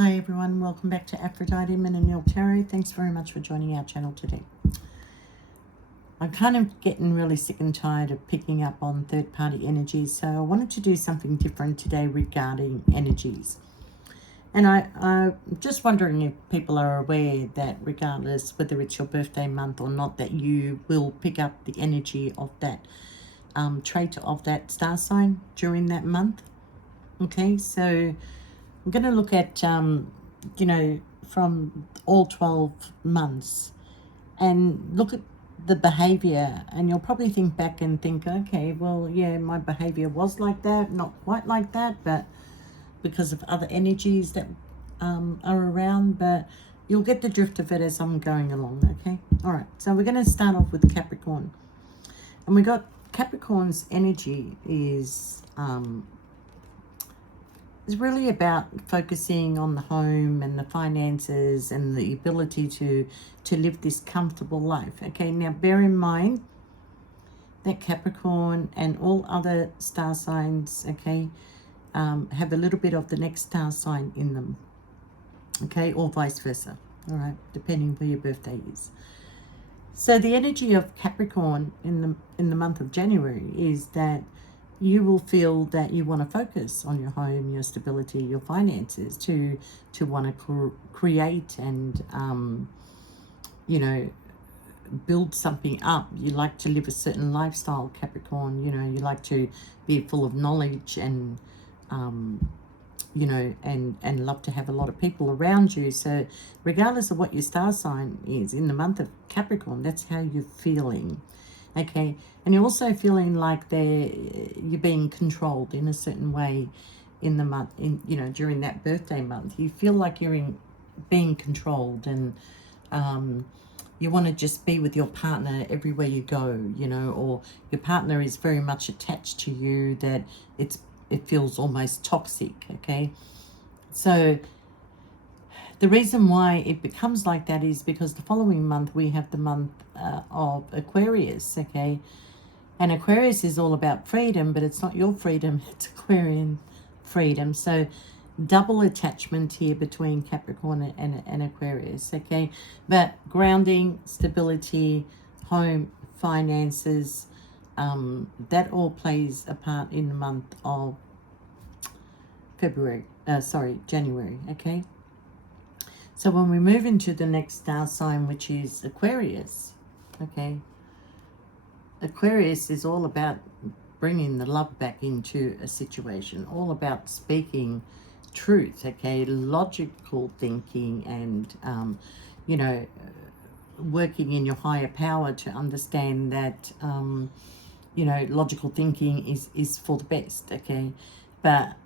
Hi everyone, welcome back to Aphrodite Min and Neil Tarot. Thanks very much for joining our channel today. I'm kind of getting really sick and tired of picking up on third-party energies, so I wanted to do something different today regarding energies. And I'm just wondering if people are aware that regardless whether it's your birthday month or not, that you will pick up the energy of that trait of that star sign during that month. Okay, so I'm going to look at, from all 12 months and look at the behavior, and you'll probably think back and think, okay, well, yeah, my behavior was like that, not quite like that, but because of other energies that are around, but you'll get the drift of it as I'm going along, okay? All right, so we're going to start off with Capricorn. And we got Capricorn's energy is really about focusing on the home and the finances and the ability to live this comfortable life. Okay, now bear in mind that Capricorn and all other star signs, okay, have a little bit of the next star sign in them. Okay, or vice versa. All right, depending where your birthday is. So the energy of Capricorn in the month of January is that you will feel that you want to focus on your home, your stability, your finances, to want to create and build something up. You like to live a certain lifestyle, Capricorn. You like to be full of knowledge and and love to have a lot of people around you. So regardless of what your star sign is in the month of Capricorn, that's how you're feeling. Okay, and you're also feeling like you're being controlled in a certain way in the month, during that birthday month. You feel like you're being controlled, and you want to just be with your partner everywhere you go, or your partner is very much attached to you, that it feels almost toxic. Okay, so the reason why it becomes like that is because the following month we have the month of Aquarius, okay? And Aquarius is all about freedom, but it's not your freedom, it's Aquarian freedom. So double attachment here between Capricorn and Aquarius, okay? But grounding, stability, home, finances, that all plays a part in the month of January, okay? So when we move into the next star sign, which is Aquarius, okay, Aquarius is all about bringing the love back into a situation, all about speaking truth, okay, logical thinking, and, working in your higher power to understand that, logical thinking is for the best, okay? But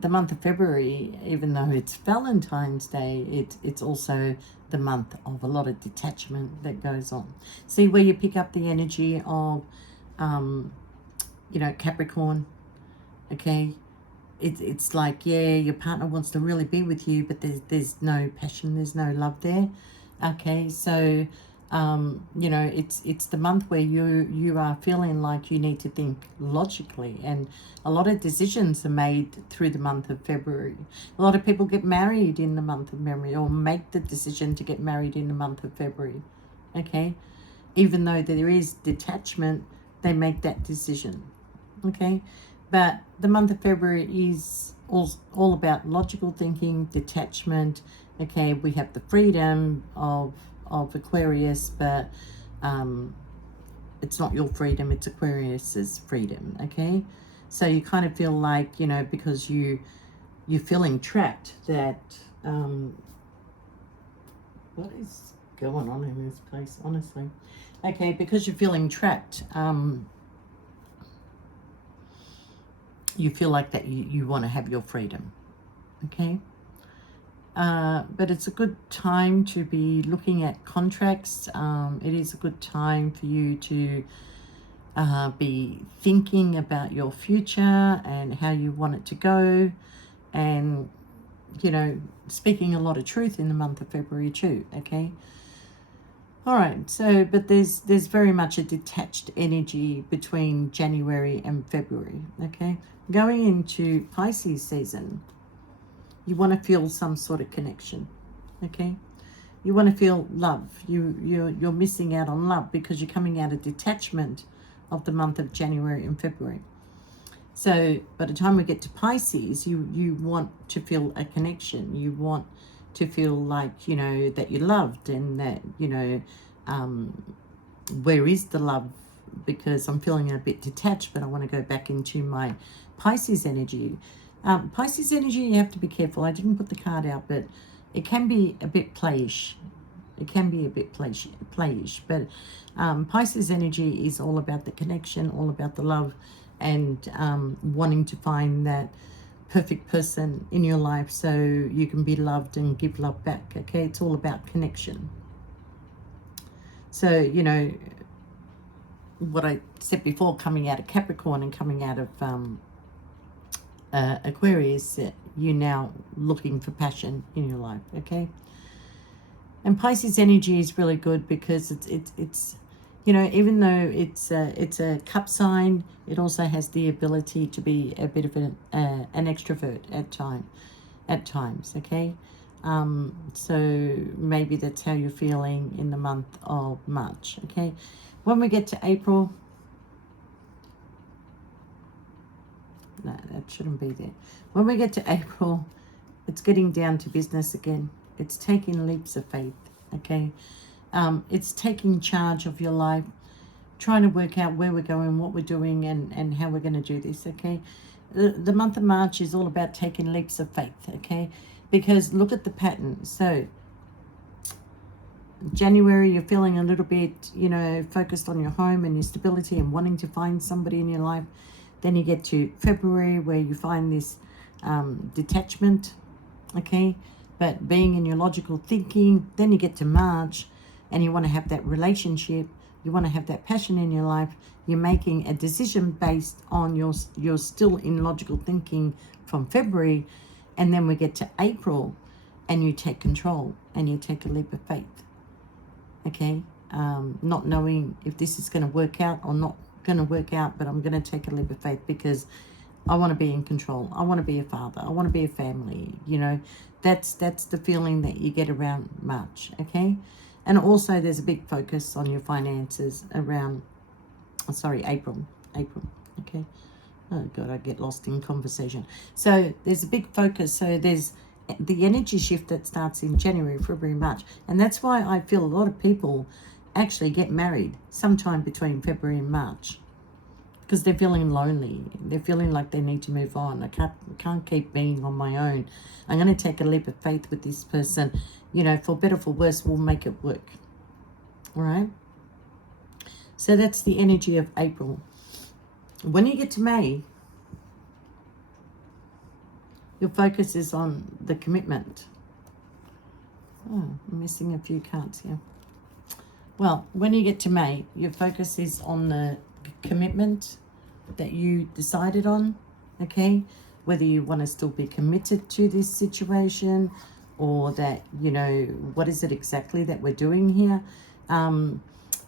the month of February, even though it's Valentine's Day, it's also the month of a lot of detachment that goes on. See where you pick up the energy of, Capricorn, okay? It's like, yeah, your partner wants to really be with you, but there's no passion, there's no love there, okay? So it's the month where you are feeling like you need to think logically, and a lot of decisions are made through the month of February. A lot of people get married in the month of February, or make the decision to get married in the month of February, okay? Even though there is detachment, they make that decision, okay? But the month of February is all about logical thinking, detachment, okay? We have the freedom of Aquarius, but it's not your freedom, it's Aquarius's freedom, okay? So you kind of feel like, because you're feeling trapped, that what is going on in this place, honestly? Okay, because you're feeling trapped, you feel like that you want to have your freedom, okay? But it's a good time to be looking at contracts. It is a good time for you to be thinking about your future and how you want it to go, and speaking a lot of truth in the month of February too, okay? All right, so but there's very much a detached energy between January and February, okay? Going into Pisces season, You want to feel some sort of connection, okay? You want to feel love. You're missing out on love because you're coming out of detachment of the month of January and February. So by the time we get to Pisces, you want to feel a connection. You want to feel like, you know, that you're loved, and that, you know, where is the love? Because I'm feeling a bit detached, but I want to go back into my Pisces energy. Pisces energy, you have to be careful. I didn't put the card out, but it can be a bit playish. It can be a bit playish, but Pisces energy is all about the connection, all about the love, and wanting to find that perfect person in your life so you can be loved and give love back, okay? It's all about connection. So, you know, what I said before, coming out of Capricorn and coming out of Aquarius, you're now looking for passion in your life, okay? And Pisces energy is really good because it's you know, even though it's a cup sign, it also has the ability to be a bit of an extrovert at times, okay? So maybe that's how you're feeling in the month of March, okay? When we get to April, no, that shouldn't be there. When we get to April, it's getting down to business again. It's taking leaps of faith, okay? It's taking charge of your life, trying to work out where we're going, what we're doing, and how we're going to do this, okay? The month of March is all about taking leaps of faith, okay? Because look at the pattern. So January, you're feeling a little bit, you know, focused on your home and your stability and wanting to find somebody in your life. Then you get to February where you find this detachment, okay? But being in your logical thinking. Then you get to March and you want to have that relationship. You want to have that passion in your life. You're making a decision based on you're still in logical thinking from February. And then we get to April and you take control and you take a leap of faith. Okay, not knowing if this is going to work out or not going to work out, but I'm going to take a leap of faith because I want to be in control. I want to be a father. I want to be a family. You know, that's the feeling that you get around March. Okay, and also there's a big focus on your finances around. Oh, sorry, April. Okay. Oh God, I get lost in conversation. So there's a big focus. So there's the energy shift that starts in January, February, March. And that's why I feel a lot of people actually get married sometime between February and March because they're feeling lonely. They're feeling like they need to move on. I can't keep being on my own. I'm going to take a leap of faith with this person. You know, for better, for worse, we'll make it work. All right? So that's the energy of April. When you get to May, your focus is on the commitment. Oh, I'm missing a few cards here. Well, when you get to May, your focus is on the commitment that you decided on, okay? Whether you want to still be committed to this situation or that, you know, what is it exactly that we're doing here?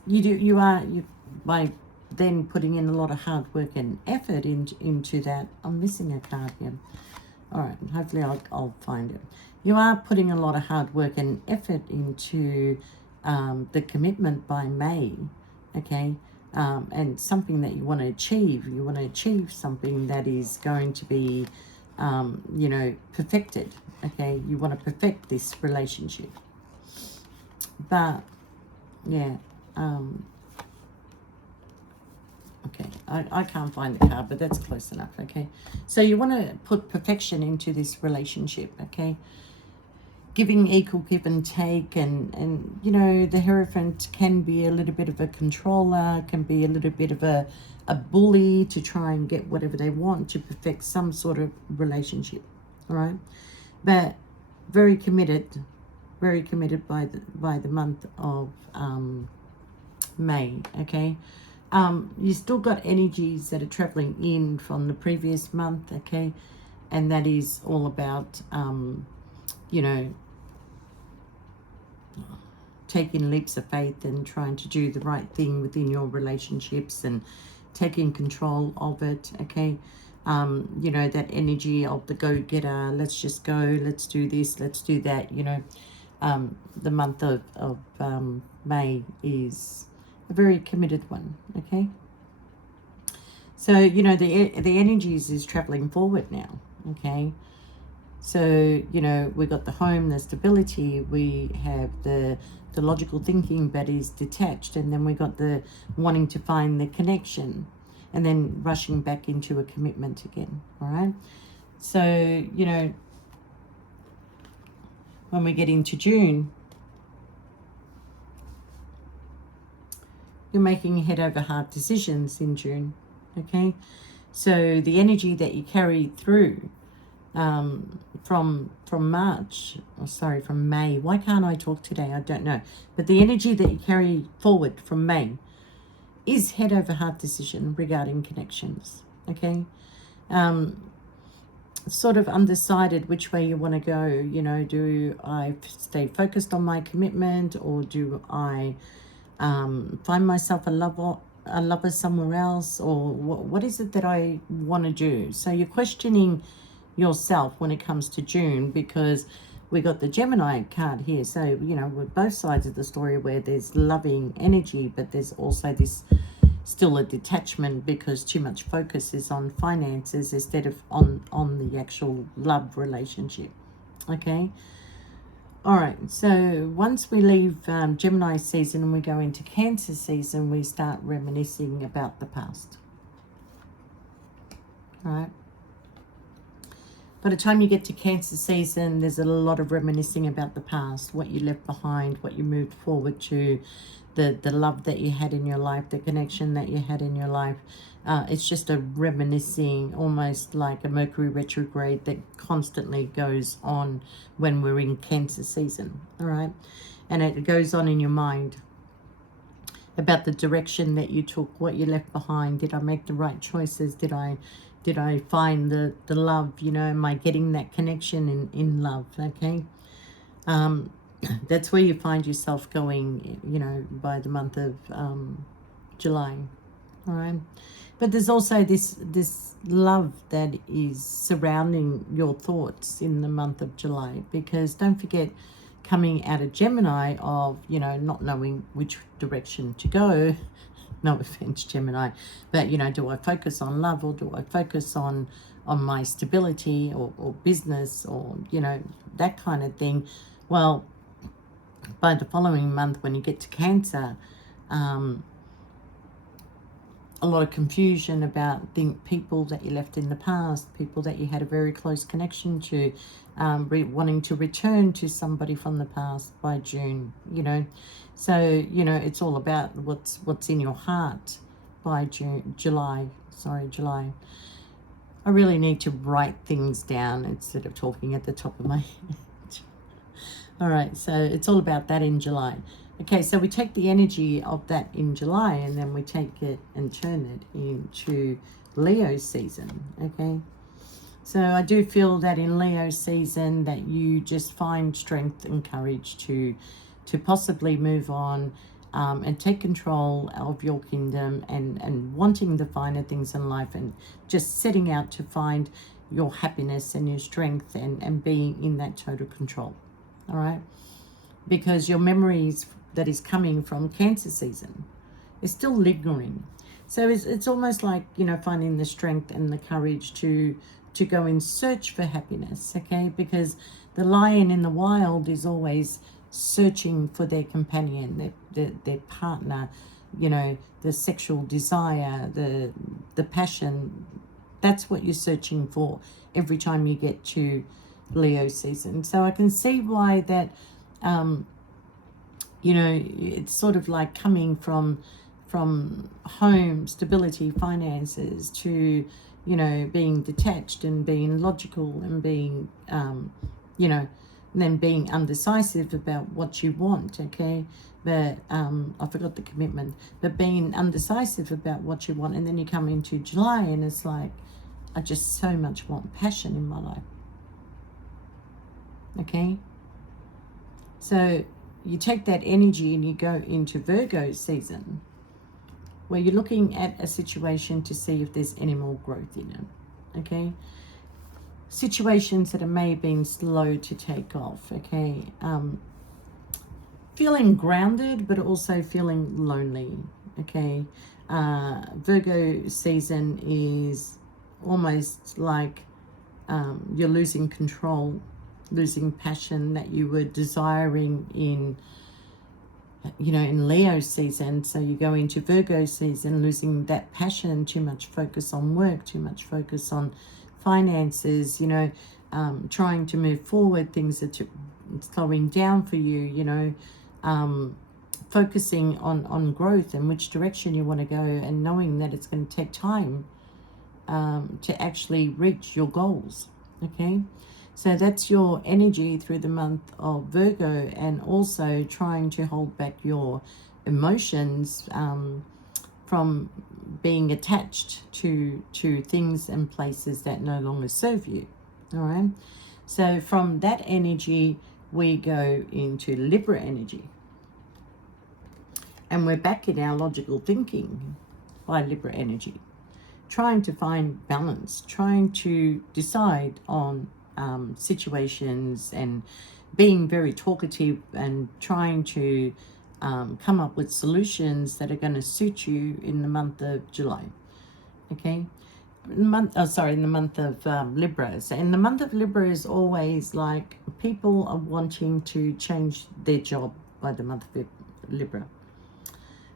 You by then putting in a lot of hard work and effort into that. I'm missing a card here. All right, hopefully I'll find it. You are putting a lot of hard work and effort into the commitment by May, okay? And something that you want to achieve. You want to achieve something that is going to be, you know, perfected, okay? You want to perfect this relationship. But, yeah, okay, I can't find the card, but that's close enough, okay? So you want to put perfection into this relationship, okay? Giving equal give and take, and you know, the Hierophant can be a little bit of a controller, can be a little bit of a bully to try and get whatever they want to perfect some sort of relationship, all right? But very committed by the month of May, okay? You still got energies that are traveling in from the previous month, okay? And that is all about, you know, taking leaps of faith and trying to do the right thing within your relationships and taking control of it, okay? You know, that energy of the go-getter. Let's just go, let's do this, let's do that. You know, the month of May is a very committed one. Okay, so you know the energies is traveling forward now. Okay, so you know we got the home, the stability, we have the logical thinking but is detached, and then we got the wanting to find the connection, and then rushing back into a commitment again. All right, so you know when we get into June, you're making head over heart decisions in June. Okay, so the energy that you carry through from March, or sorry, from May. Why can't I talk today? I don't know. But the energy that you carry forward from May is head over heart decision regarding connections. Okay, sort of undecided which way you want to go. You know, do I stay focused on my commitment, or do I find myself a lover somewhere else, or what is it that I want to do? So you're questioning yourself when it comes to June, because we got the Gemini card here. So you know, with both sides of the story, where there's loving energy, but there's also this still a detachment, because too much focus is on finances instead of on the actual love relationship. Okay, all right, so once we leave Gemini season and we go into Cancer season, we start reminiscing about the past. All right. By the time you get to Cancer season, there's a lot of reminiscing about the past, what you left behind, what you moved forward to, the love that you had in your life, the connection that you had in your life. It's just a reminiscing, almost like a Mercury retrograde that constantly goes on when we're in Cancer season, all right? And it goes on in your mind about the direction that you took, what you left behind. Did I make the right choices? Did I find the love? You know, am I getting that connection in love? Okay, that's where you find yourself going, you know, by the month of July. All right, but there's also this love that is surrounding your thoughts in the month of July, because don't forget, coming out of Gemini of, you know, not knowing which direction to go. No offense, Gemini, but you know, do I focus on love, or do I focus on my stability, or business, or you know, that kind of thing? Well, by the following month, when you get to Cancer, a lot of confusion about people that you left in the past, people that you had a very close connection to, wanting to return to somebody from the past by June, you know. So, you know, it's all about what's in your heart by July. I really need to write things down instead of talking at the top of my head. All right, so it's all about that in July. Okay, so we take the energy of that in July, and then we take it and turn it into Leo season. Okay, so I do feel that in Leo season that you just find strength and courage to possibly move on, and take control of your kingdom, and wanting the finer things in life, and just setting out to find your happiness and your strength, and being in that total control. All right, because your memories that is coming from Cancer season is still lingering. So it's almost like, you know, finding the strength and the courage to go in search for happiness. Okay, because the lion in the wild is always searching for their companion, their partner, you know, the sexual desire, the passion. That's what you're searching for every time you get to Leo season. So I can see why that, you know, it's sort of like coming from home, stability, finances, to, you know, being detached and being logical, and being, you know, and then being undecisive about what you want. Okay, but I forgot the commitment, but being undecisive about what you want, and then you come into July and it's like, I just so much want passion in my life. Okay, so you take that energy and you go into Virgo season, where you're looking at a situation to see if there's any more growth in it. okay? Situations that may have been slow to take off, okay? Feeling grounded, but also feeling lonely, okay? Virgo season is almost like you're losing control, losing passion that you were desiring in, in Leo season. So you go into Virgo season losing that passion, too much focus on work, too much focus on finances, trying to move forward, things are slowing down for you, focusing on growth and which direction you want to go, and knowing that it's going to take time to actually reach your goals, okay? So that's your energy through the month of Virgo, and also trying to hold back your emotions from being attached to things and places that no longer serve you, all right? So from that energy, we go into Libra energy. And we're back in our logical thinking by Libra energy, trying to find balance, trying to decide on situations, and being very talkative and trying to come up with solutions that are going to suit you in the month of July. Okay? In the month of Libra. So in the month of Libra is always like people are wanting to change their job by the month of Libra.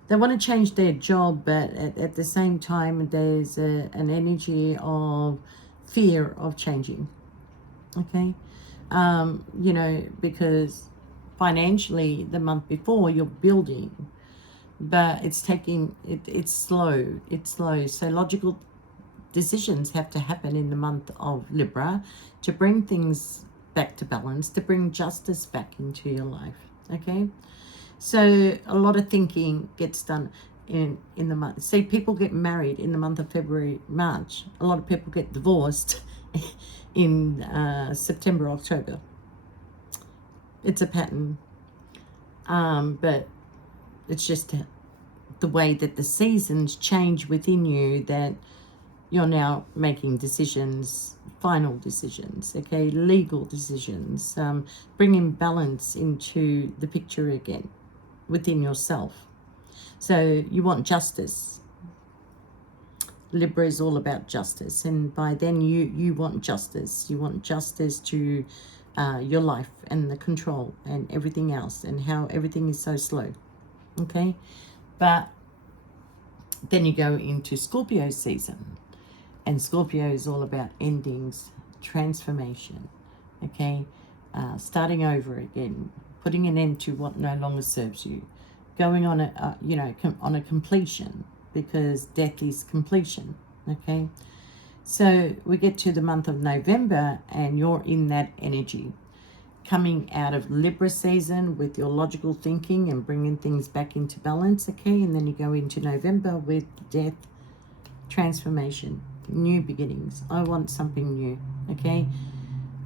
They want to change their job, but at the same time, there's an energy of fear of changing. Okay? Because financially, the month before, you're building, but it's slow. It's slow. So logical decisions have to happen in the month of Libra to bring things back to balance, to bring justice back into your life. Okay? So a lot of thinking gets done in the month. See, people get married in the month of February, March. A lot of people get divorced in September, October. It's a pattern. But it's just the way that the seasons change within you, that you're now making decisions, final decisions, okay, legal decisions, bringing balance into the picture again within yourself. So you want justice. Libra is all about justice, and by then you want justice. You want justice to your life and the control and everything else, and how everything is so slow, okay? But then you go into Scorpio season, and Scorpio is all about endings, transformation, okay? Starting over again, putting an end to what no longer serves you, going on on a completion, because death is completion, okay? So we get to the month of November, and you're in that energy, coming out of Libra season with your logical thinking and bringing things back into balance, okay? And then you go into November with death, transformation, new beginnings. I want something new, okay?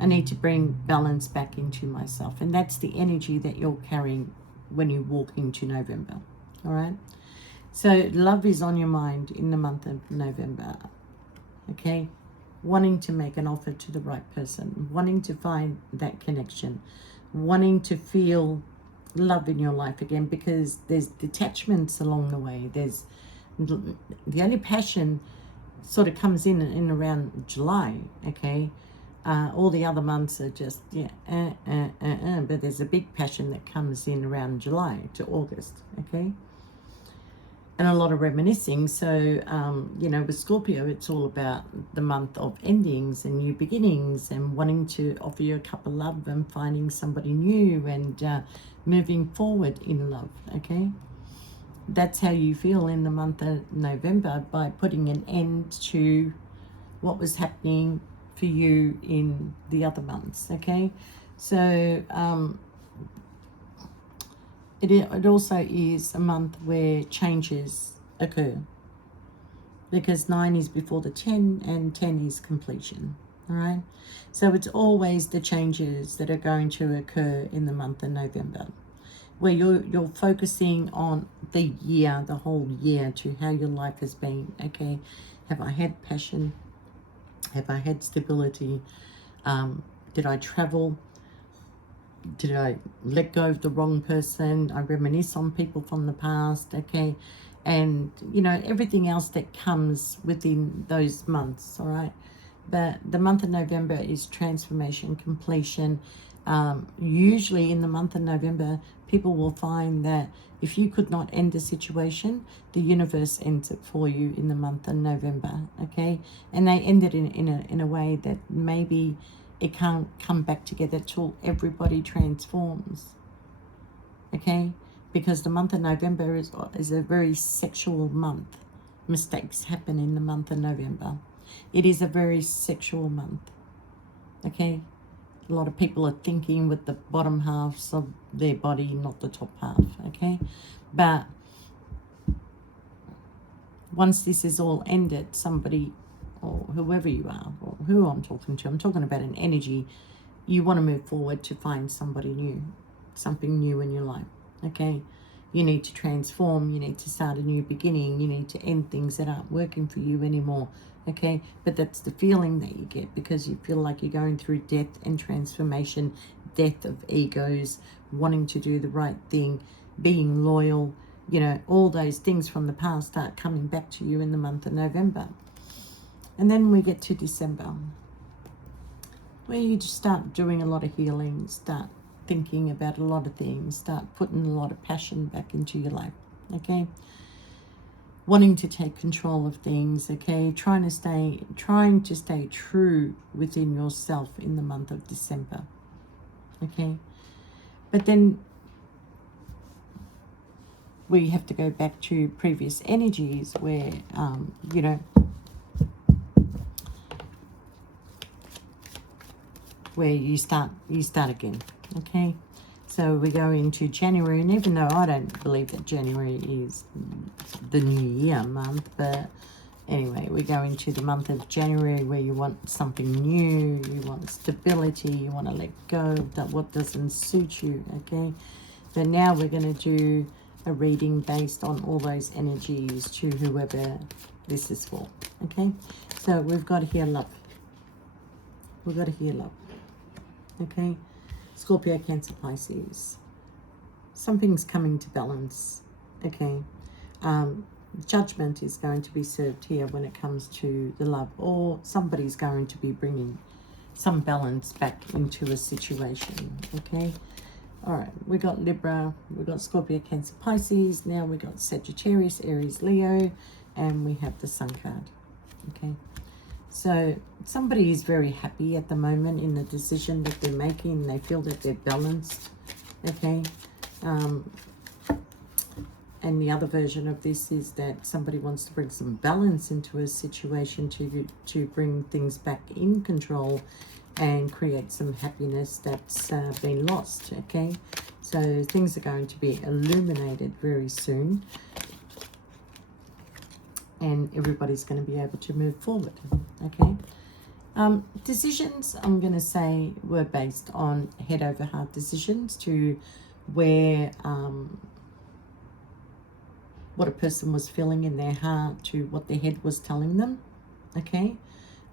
I need to bring balance back into myself. And that's the energy that you're carrying when you walk into November, all right? So love is on your mind in the month of November, okay? Wanting to make an offer to the right person, wanting to find that connection, wanting to feel love in your life again, because there's detachments along the way. There's the only passion sort of comes in around July, okay? All the other months are just, but there's a big passion that comes in around July to August, okay? And a lot of reminiscing. So, with Scorpio, it's all about the month of endings and new beginnings, and wanting to offer you a cup of love and finding somebody new, and moving forward in love, okay? That's how you feel in the month of November, by putting an end to what was happening for you in the other months, okay? So it also is a month where changes occur, because 9 is before the 10 and 10 is completion, all right? So it's always the changes that are going to occur in the month of November, where you're focusing on the year, the whole year, to how your life has been, okay? Have I had passion? Have I had stability? Did I travel? Did I let go of the wrong person? I reminisce on people from the past, okay? And, you know, everything else that comes within those months, all right? But the month of November is transformation, completion. Usually in the month of November, people will find that if you could not end a situation, the universe ends it for you in the month of November, okay? And they end it in a way that maybe it can't come back together till everybody transforms, okay? Because the month of November is a very sexual month. Mistakes happen in the month of November. It is a very sexual month, okay? A lot of people are thinking with the bottom halves of their body, not the top half, okay? But once this is all ended, somebody, or whoever you are, or who I'm talking about an energy, you want to move forward to find somebody new, something new in your life, okay? You need to transform, you need to start a new beginning, you need to end things that aren't working for you anymore, okay? But that's the feeling that you get because you feel like you're going through death and transformation, death of egos, wanting to do the right thing, being loyal, you know, all those things from the past start coming back to you in the month of November. And then we get to December, where you just start doing a lot of healing, start thinking about a lot of things, start putting a lot of passion back into your life, okay? Wanting to take control of things, okay? Trying to stay true within yourself in the month of December, okay? But then we have to go back to previous energies where, you know, where you start again, okay? So we go into January, and even though I don't believe that January is the new year month, but anyway, we go into the month of January where you want something new, you want stability, you want to let go of what doesn't suit you, okay? So now we're going to do a reading based on all those energies to whoever this is for, okay? So we've got here love. We've got here love, okay? Scorpio, Cancer, Pisces. Something's coming to balance, okay? Judgment is going to be served here when it comes to the love, or somebody's going to be bringing some balance back into a situation, okay? All right, we got Libra, we got Scorpio, Cancer, Pisces. Now we got Sagittarius, Aries, Leo, and we have the Sun card, okay? So somebody is very happy at the moment in the decision that they're making. They feel that they're balanced, okay? And the other version of this is that somebody wants to bring some balance into a situation to bring things back in control and create some happiness that's been lost, okay? So things are going to be illuminated very soon, and everybody's going to be able to move forward, okay? Decisions, I'm going to say, were based on head over heart decisions to where what a person was feeling in their heart to what their head was telling them, okay?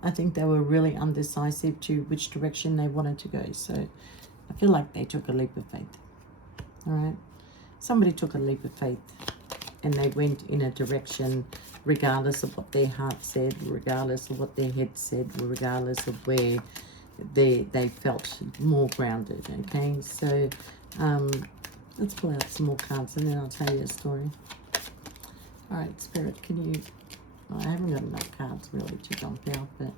I think they were really undecisive to which direction they wanted to go. So I feel like they took a leap of faith, all right? Somebody took a leap of faith and they went in a direction regardless of what their heart said, regardless of what their head said, regardless of where they felt more grounded, okay? So let's pull out some more cards and then I'll tell you a story. All right, Spirit, can you... I haven't got enough cards really to dump out, but...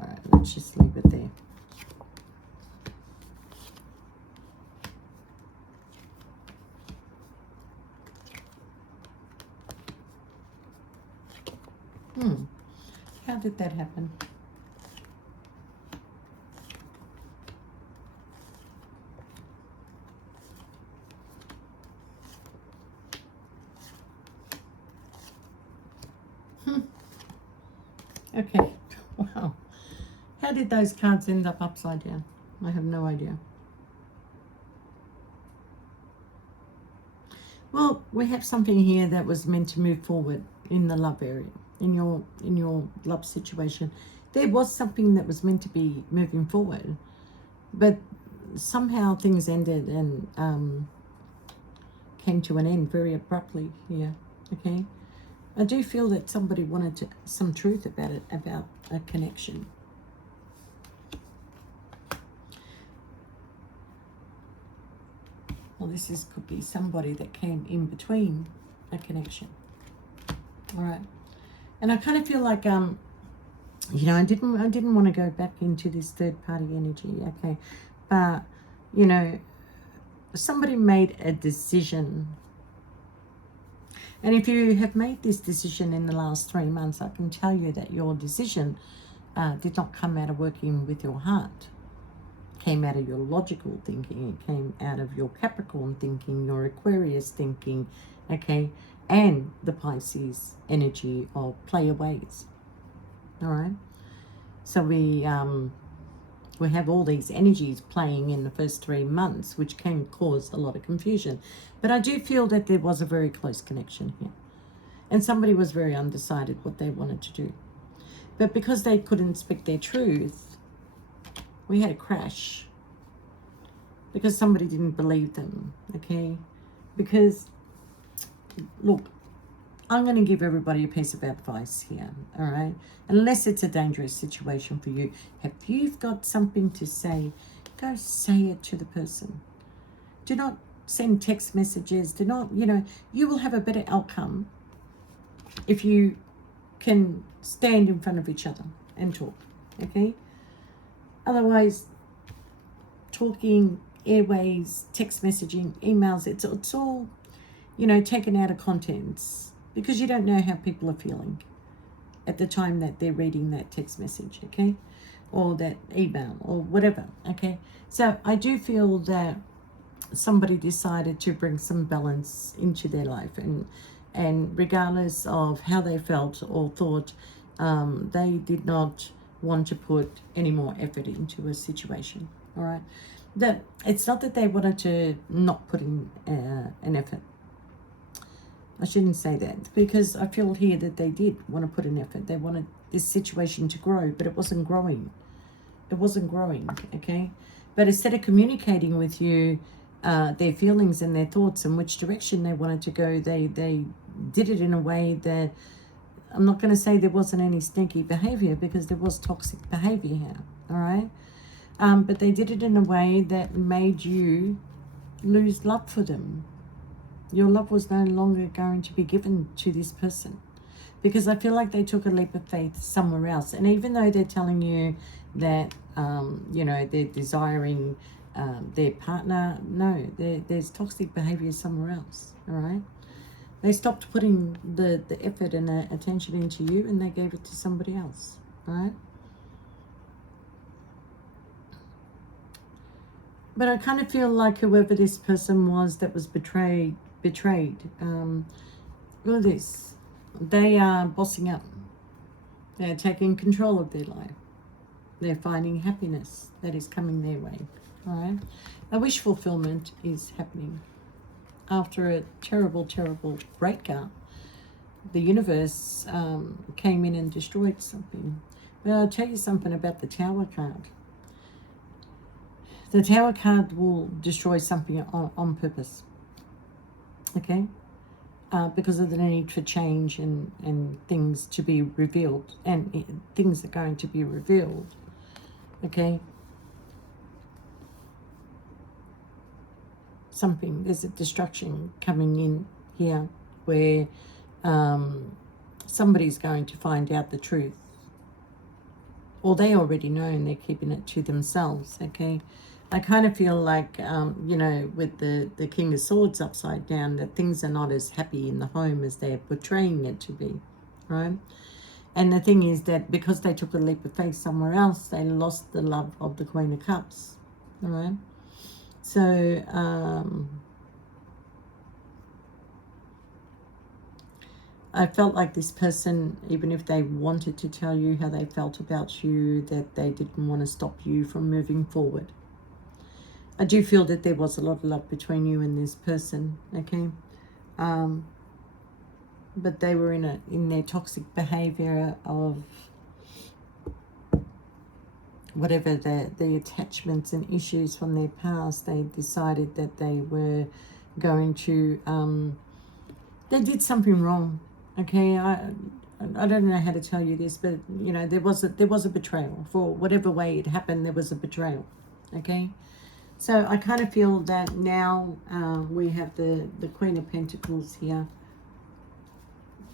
All right, let's just leave it there. How did that happen? Okay, wow. How did those cards end up upside down? I have no idea. Well, we have something here that was meant to move forward in the love area, in your love situation. There was something that was meant to be moving forward, but somehow things ended and came to an end very abruptly here. Okay, I do feel that somebody wanted some truth about it, about a connection. Well, could be somebody that came in between a connection. All right, and I kind of feel like you know, I didn't want to go back into this third party energy. Okay, but you know, somebody made a decision. And if you have made this decision in the last 3 months, I can tell you that your decision did not come out of working with your heart. It came out of your logical thinking. It came out of your Capricorn thinking, your Aquarius thinking, okay, and the Pisces energy of player ways. All right. So we have all these energies playing in the first 3 months, which can cause a lot of confusion. But I do feel that there was a very close connection here. And somebody was very undecided what they wanted to do. But because they couldn't speak their truth, we had a crash. Because somebody didn't believe them, okay? Because, look, I'm going to give everybody a piece of advice here, all right? Unless it's a dangerous situation for you. If you've got something to say, go say it to the person. Do not send text messages. Do not, you know, you will have a better outcome if you can stand in front of each other and talk, okay? Otherwise, talking, airways, text messaging, emails, it's all, you know, taken out of context because you don't know how people are feeling at the time that they're reading that text message, okay? Or that email or whatever, okay? So I do feel that somebody decided to bring some balance into their life, and regardless of how they felt or thought, they did not want to put any more effort into a situation. All right, that it's not that they wanted to not put in an effort. I shouldn't say that, because I feel here that they did want to put an effort. They wanted this situation to grow, but it wasn't growing. It wasn't growing, okay? But instead of communicating with you their feelings and their thoughts and which direction they wanted to go, they did it in a way that, I'm not going to say there wasn't any sneaky behavior, because there was toxic behavior here, all right? But they did it in a way that made you lose love for them. Your love was no longer going to be given to this person, because I feel like they took a leap of faith somewhere else. And even though they're telling you that, you know, they're desiring their partner, no, there's toxic behavior somewhere else, all right? They stopped putting the effort and the attention into you, and they gave it to somebody else, all right? But I kind of feel like whoever this person was that was betrayed, look at this. They are bossing up. They're taking control of their life. They're finding happiness that is coming their way. All right. A wish fulfillment is happening. After a terrible, terrible breakup, the universe came in and destroyed something. But I'll tell you something about the Tower card. The Tower card will destroy something on purpose. Okay? Because of the need for change and things to be revealed, and things are going to be revealed, okay? There's a destruction coming in here where somebody's going to find out the truth, or they already know and they're keeping it to themselves, okay? I kind of feel like, you know, with the King of Swords upside down, that things are not as happy in the home as they're portraying it to be, right? And the thing is that because they took a leap of faith somewhere else, they lost the love of the Queen of Cups, all right? So, I felt like this person, even if they wanted to tell you how they felt about you, that they didn't want to stop you from moving forward. I do feel that there was a lot of love between you and this person, okay? But they were in their toxic behavior of whatever the attachments and issues from their past. They decided that they were going to they did something wrong. Okay, I don't know how to tell you this, but you know, there was a betrayal. For whatever way it happened, there was a betrayal. Okay, so I kind of feel that now we have the Queen of Pentacles here.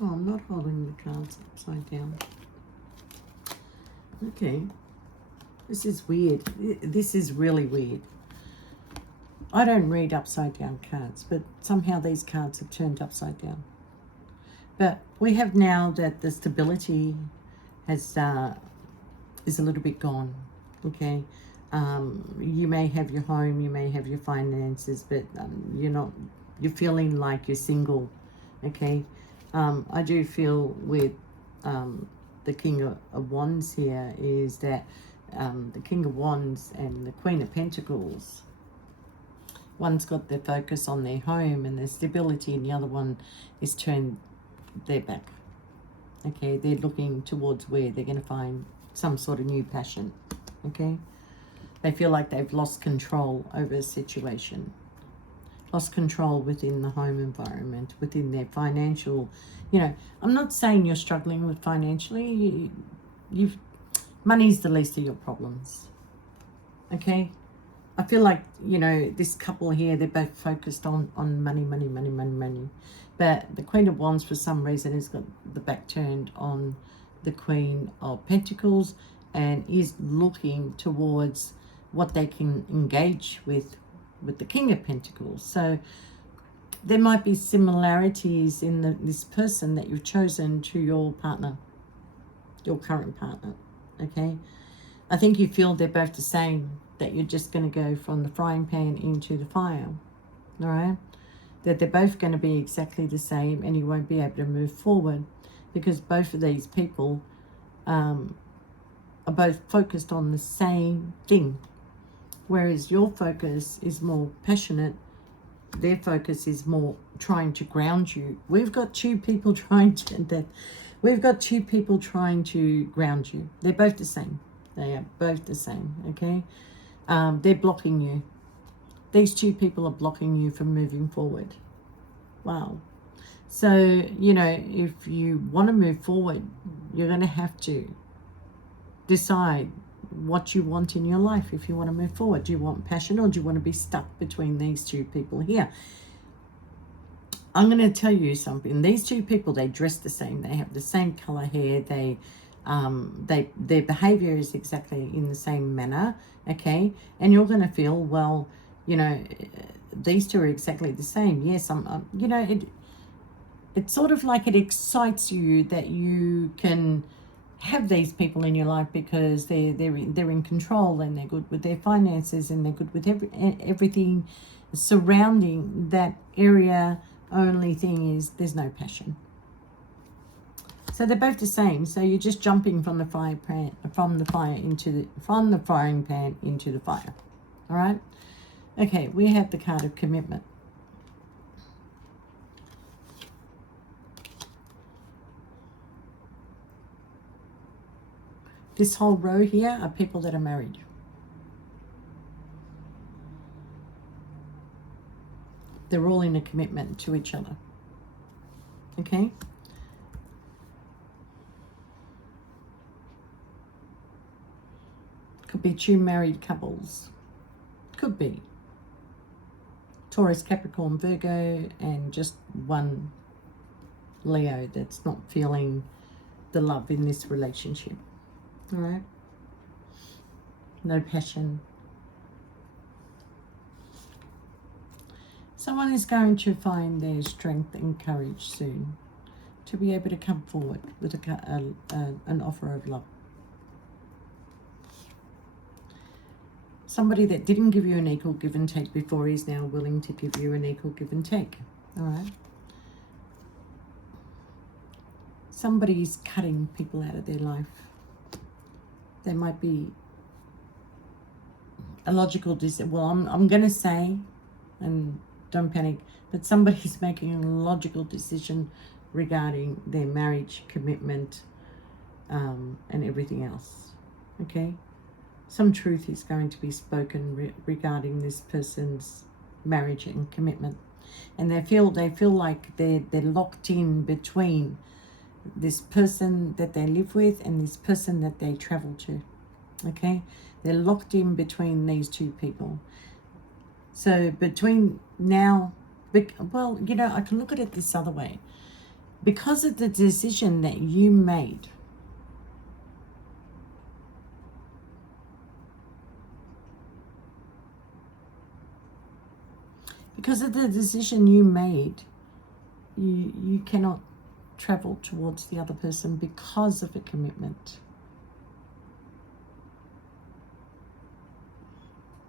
Oh, I'm not holding the cards upside down. Okay, this is weird. This is really weird. I don't read upside down cards, but somehow these cards have turned upside down. But we have now that the stability has is a little bit gone. Okay, you may have your home, you may have your finances, but you're feeling like you're single. Okay, I do feel with the King of Wands here is that the King of Wands and the Queen of Pentacles, one's got their focus on their home and their stability, and the other one is turned their back. Okay, they're looking towards where they're going to find some sort of new passion. Okay, they feel like they've lost control over a situation, lost control within the home environment, within their financial, I'm not saying you're struggling with financially. Money's the least of your problems. Okay, I feel like, this couple here, they're both focused on money. But the Queen of Wands, for some reason, has got the back turned on the Queen of Pentacles and is looking towards what they can engage with the King of Pentacles. So there might be similarities in this person that you've chosen to your partner, your current partner. Okay, I think you feel they're both the same, that you're just going to go from the frying pan into the fire. All right, that they're both going to be exactly the same, and you won't be able to move forward because both of these people are both focused on the same thing. Whereas your focus is more passionate, their focus is more trying to ground you. We've got two people trying to ground you. They're both the same. They are both the same. Okay, they're blocking you. These two people are blocking you from moving forward. Wow. So, if you want to move forward, you're going to have to decide what you want in your life. If you want to move forward, do you want passion, or do you want to be stuck between these two people here? I'm going to tell you something. These two people, they dress the same. They have the same color hair. Their behavior is exactly in the same manner. Okay, and you're going to feel, well, these two are exactly the same. Yes, it's sort of like it excites you that you can have these people in your life because they're in control, and they're good with their finances, and they're good with everything surrounding that area. Only thing is, there's no passion. So they're both the same. So you're just jumping from the frying pan into the fire. All right. Okay, we have the card of commitment. This whole row here are people that are married. They're all in a commitment to each other. Okay? Could be two married couples. Could be Taurus, Capricorn, Virgo, and just one Leo that's not feeling the love in this relationship. All right? No passion. Someone is going to find their strength and courage soon to be able to come forward with an offer of love. Somebody that didn't give you an equal give and take before is now willing to give you an equal give and take. All right? Somebody's cutting people out of their life. There might be a logical I'm going to say, and don't panic. But somebody's making a logical decision regarding their marriage, commitment, and everything else. Okay? Some truth is going to be spoken regarding this person's marriage and commitment. And they feel like they're locked in between this person that they live with and this person that they travel to. Okay? They're locked in between these two people. So between now, well, you know, I can look at it this other way. Because of the decision that you made, you cannot travel towards the other person because of a commitment.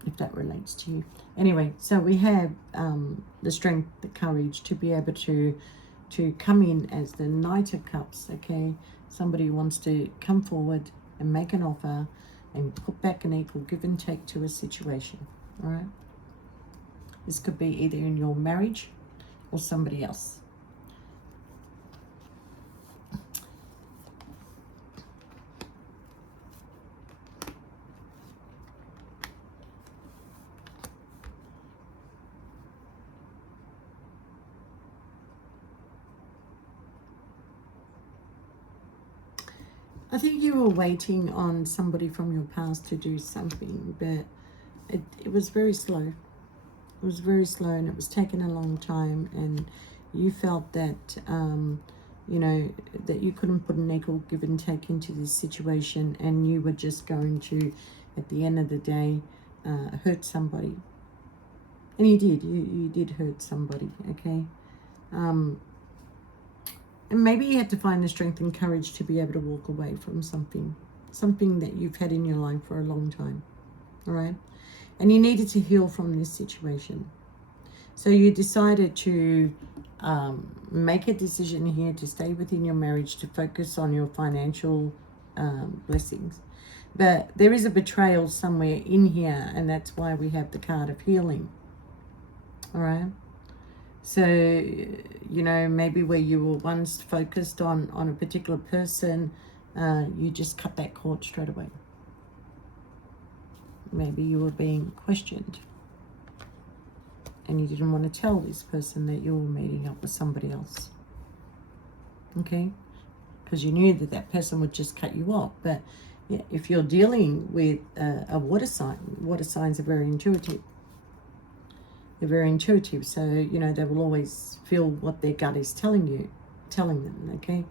If that relates to you. Anyway, so we have the strength, the courage to be able to come in as the Knight of Cups, okay? Somebody wants to come forward and make an offer and put back an equal give and take to a situation, all right? This could be either in your marriage or somebody else. I think you were waiting on somebody from your past to do something, but it was very slow. It was very slow and it was taking a long time, and you felt that, you know, that you couldn't put an equal give and take into this situation, and you were just going to, at the end of the day, hurt somebody. And you did. You did hurt somebody, okay? And maybe you had to find the strength and courage to be able to walk away from something that you've had in your life for a long time, all right? And you needed to heal from this situation. So you decided to make a decision here to stay within your marriage, to focus on your financial blessings. But there is a betrayal somewhere in here, and that's why we have the card of healing, all right? So, you know, maybe where you were once focused on a particular person, you just cut that cord straight away. Maybe you were being questioned and you didn't want to tell this person that you were meeting up with somebody else. Okay? Because you knew that that person would just cut you off. But yeah, if you're dealing with a water signs are very intuitive. They're very intuitive, so, you know, they will always feel what their gut is telling them, okay?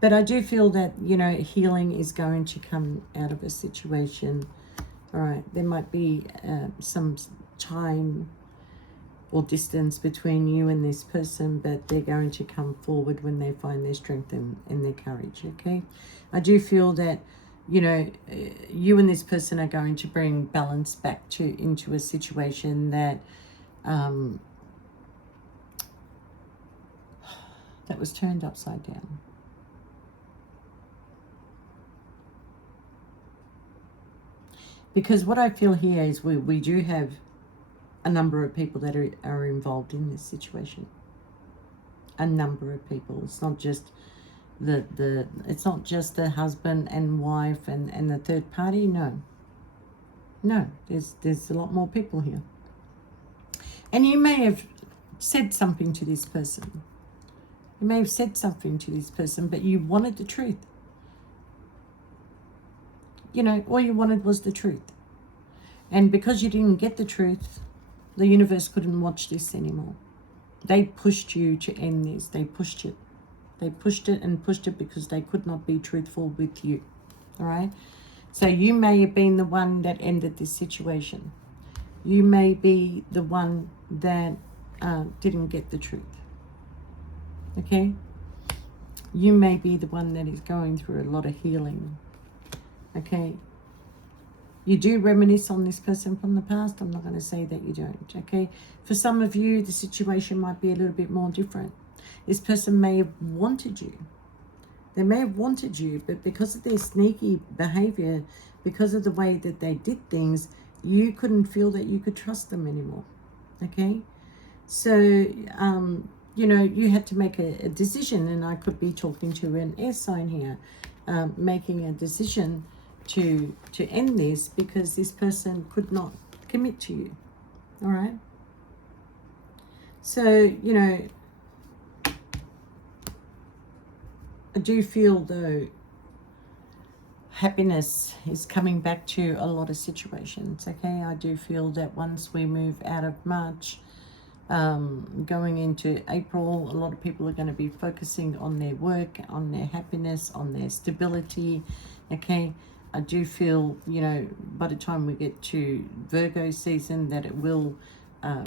But I do feel that, you know, healing is going to come out of a situation, all right? There might be some time or distance between you and this person, but they're going to come forward when they find their strength and their courage, okay? I do feel that, you know, you and this person are going to bring balance back into a situation that that was turned upside down. Because what I feel here is we do have a number of people that are involved in this situation. A number of people. It's not just it's not just the husband and wife and the third party. No, there's a lot more people here. And you may have said something to this person. You may have said something to this person, but you wanted the truth. You know, all you wanted was the truth. And because you didn't get the truth, the universe couldn't watch this anymore. They pushed you to end this. They pushed it. They pushed it and pushed it because they could not be truthful with you. All right? So you may have been the one that ended this situation. You may be the one that didn't get the truth. Okay? You may be the one that is going through a lot of healing. Okay? You do reminisce on this person from the past. I'm not going to say that you don't. Okay? For some of you, the situation might be a little bit more different. This person may have wanted you. They may have wanted you, but because of their sneaky behavior, because of the way that they did things, you couldn't feel that you could trust them anymore. Okay? So, you know, you had to make a decision, and I could be talking to an air sign here, making a decision to end this because this person could not commit to you. All right. So, you know, I do feel though happiness is coming back to a lot of situations. Okay, I do feel that once we move out of March, going into April, a lot of people are going to be focusing on their work, on their happiness, on their stability. Okay, I do feel, you know, by the time we get to Virgo season, that it will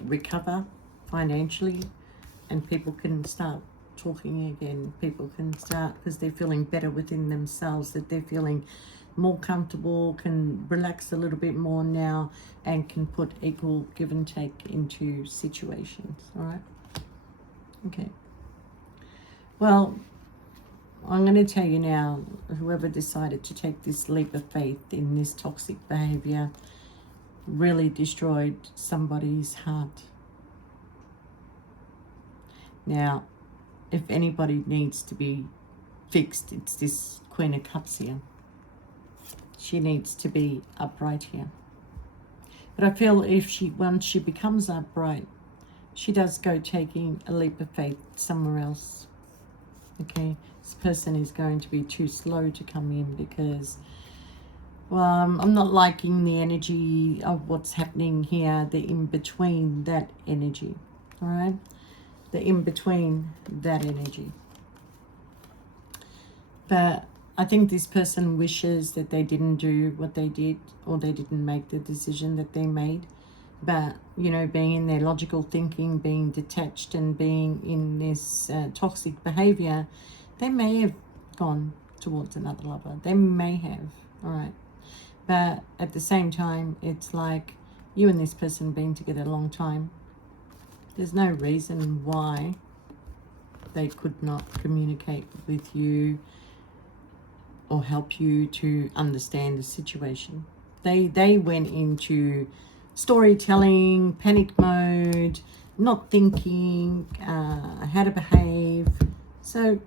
recover financially, and people can start talking again. People can start, because they're feeling better within themselves, that they're feeling more comfortable, can relax a little bit more now, and can put equal give and take into situations. All right. Okay. Well, I'm going to tell you now, whoever decided to take this leap of faith in this toxic behavior really destroyed somebody's heart. Now, if anybody needs to be fixed, it's this Queen of Cups here. She needs to be upright here. But I feel if once she becomes upright, she does go taking a leap of faith somewhere else. Okay, this person is going to be too slow to come in because, well, I'm not liking the energy of what's happening here, the in-between that energy. All right, the in-between that energy. But I think this person wishes that they didn't do what they did, or they didn't make the decision that they made. But, you know, being in their logical thinking, being detached, and being in this toxic behavior, they may have gone towards another lover. They may have, all right. But at the same time, it's like you and this person been together a long time. There's no reason why they could not communicate with you or help you to understand the situation. They went into storytelling, panic mode, not thinking how to behave. So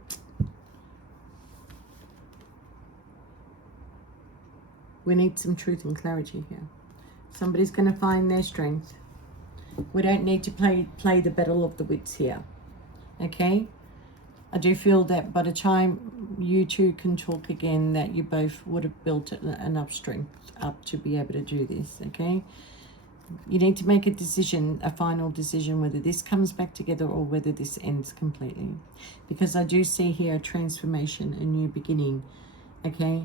we need some truth and clarity here. Somebody's going to find their strength. We don't need to play the battle of the wits here. Okay? I do feel that by the time you two can talk again, that you both would have built enough strength up to be able to do this, okay? You need to make a decision, a final decision, whether this comes back together or whether this ends completely. Because I do see here a transformation, a new beginning, okay?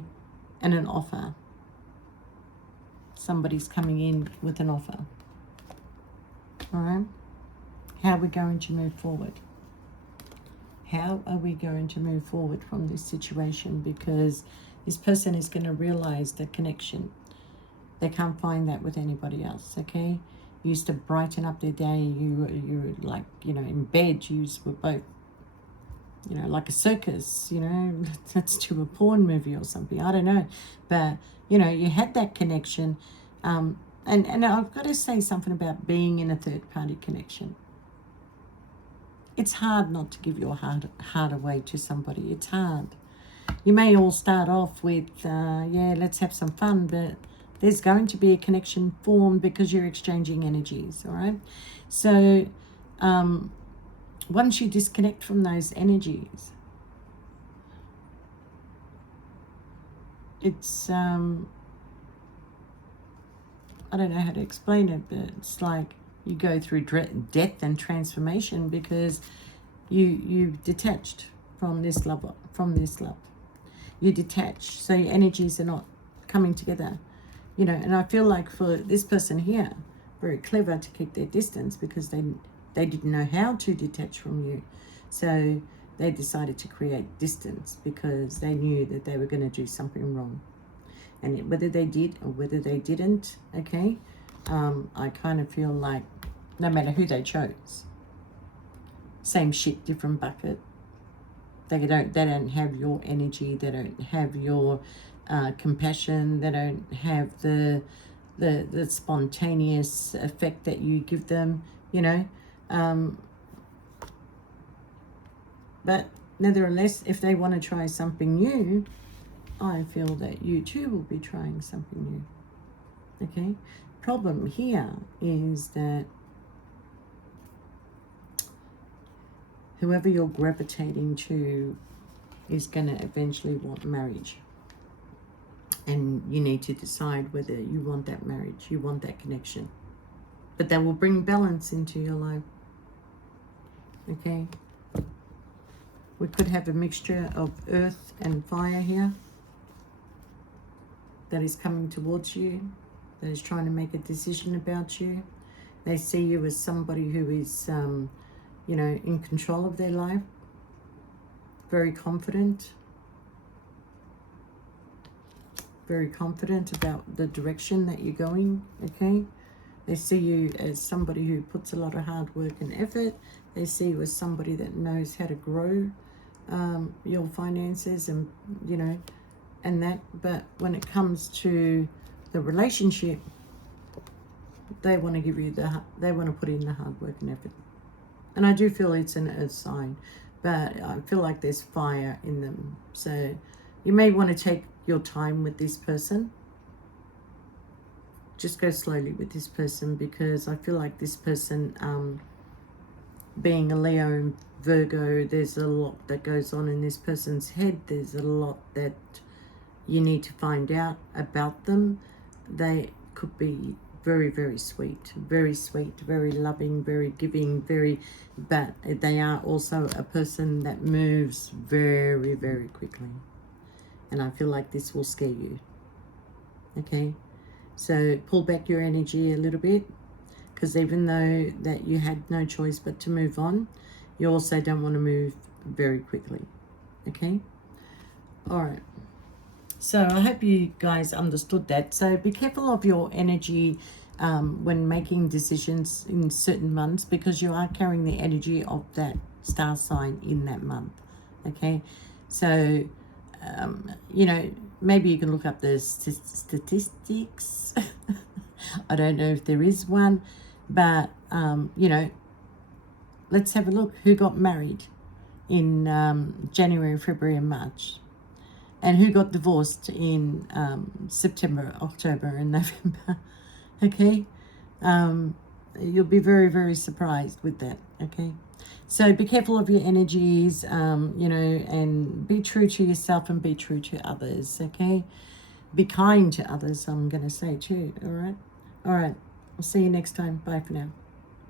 And an offer. Somebody's coming in with an offer. All right? How are we going to move forward? How are we going to move forward from this situation? Because this person is going to realize the connection. They can't find that with anybody else, okay? You used to brighten up their day. You were like, you know, in bed. You were both, you know, like a circus, you know. Let's do a porn movie or something. I don't know. But, you know, you had that connection. And I've got to say something about being in a third-party connection. It's hard not to give your heart away to somebody. It's hard. You may all start off with, yeah, let's have some fun, but there's going to be a connection formed because you're exchanging energies, all right? So once you disconnect from those energies, it's, I don't know how to explain it, but it's like you go through death and transformation because you've detached from this love, You detach, so your energies are not coming together, you know. And I feel like for this person here, very clever to keep their distance because they didn't know how to detach from you. So they decided to create distance because they knew that they were going to do something wrong. And whether they did or whether they didn't, okay, I kind of feel like no matter who they chose, same shit, different bucket. They don't have your energy. They don't have your compassion. They don't have the spontaneous effect that you give them. You know, But nevertheless, if they want to try something new, I feel that you too will be trying something new. Okay? Problem here is that whoever you're gravitating to is going to eventually want marriage. And you need to decide whether you want that marriage, you want that connection. But that will bring balance into your life. Okay? We could have a mixture of earth and fire here that is coming towards you, that is trying to make a decision about you. They see you as somebody who is, you know, in control of their life, very confident about the direction that you're going, okay? They see you as somebody who puts a lot of hard work and effort. They see you as somebody that knows how to grow your finances and, you know, and that. But when it comes to the relationship, they want to give you they want to put in the hard work and effort. And I do feel it's an earth sign, but I feel like there's fire in them. So you may want to take your time with this person. Just go slowly with this person, because I feel like this person, being a Leo and Virgo, there's a lot that goes on in this person's head. There's a lot that you need to find out about them. They could be very, very sweet, very loving, very giving, but they are also a person that moves very, very quickly. And I feel like this will scare you. Okay? So pull back your energy a little bit, because even though that you had no choice but to move on, you also don't want to move very quickly. Okay? All right. So I hope you guys understood that. So be careful of your energy when making decisions in certain months, because you are carrying the energy of that star sign in that month. Okay? So, you know, maybe you can look up the statistics. I don't know if there is one, but, you know, let's have a look who got married in January, February and March. And who got divorced in September, October and November. Okay? You'll be very, very surprised with that. Okay? So be careful of your energies, you know, and be true to yourself and be true to others. Okay? Be kind to others, I'm going to say too. All right? All right. I'll see you next time. Bye for now.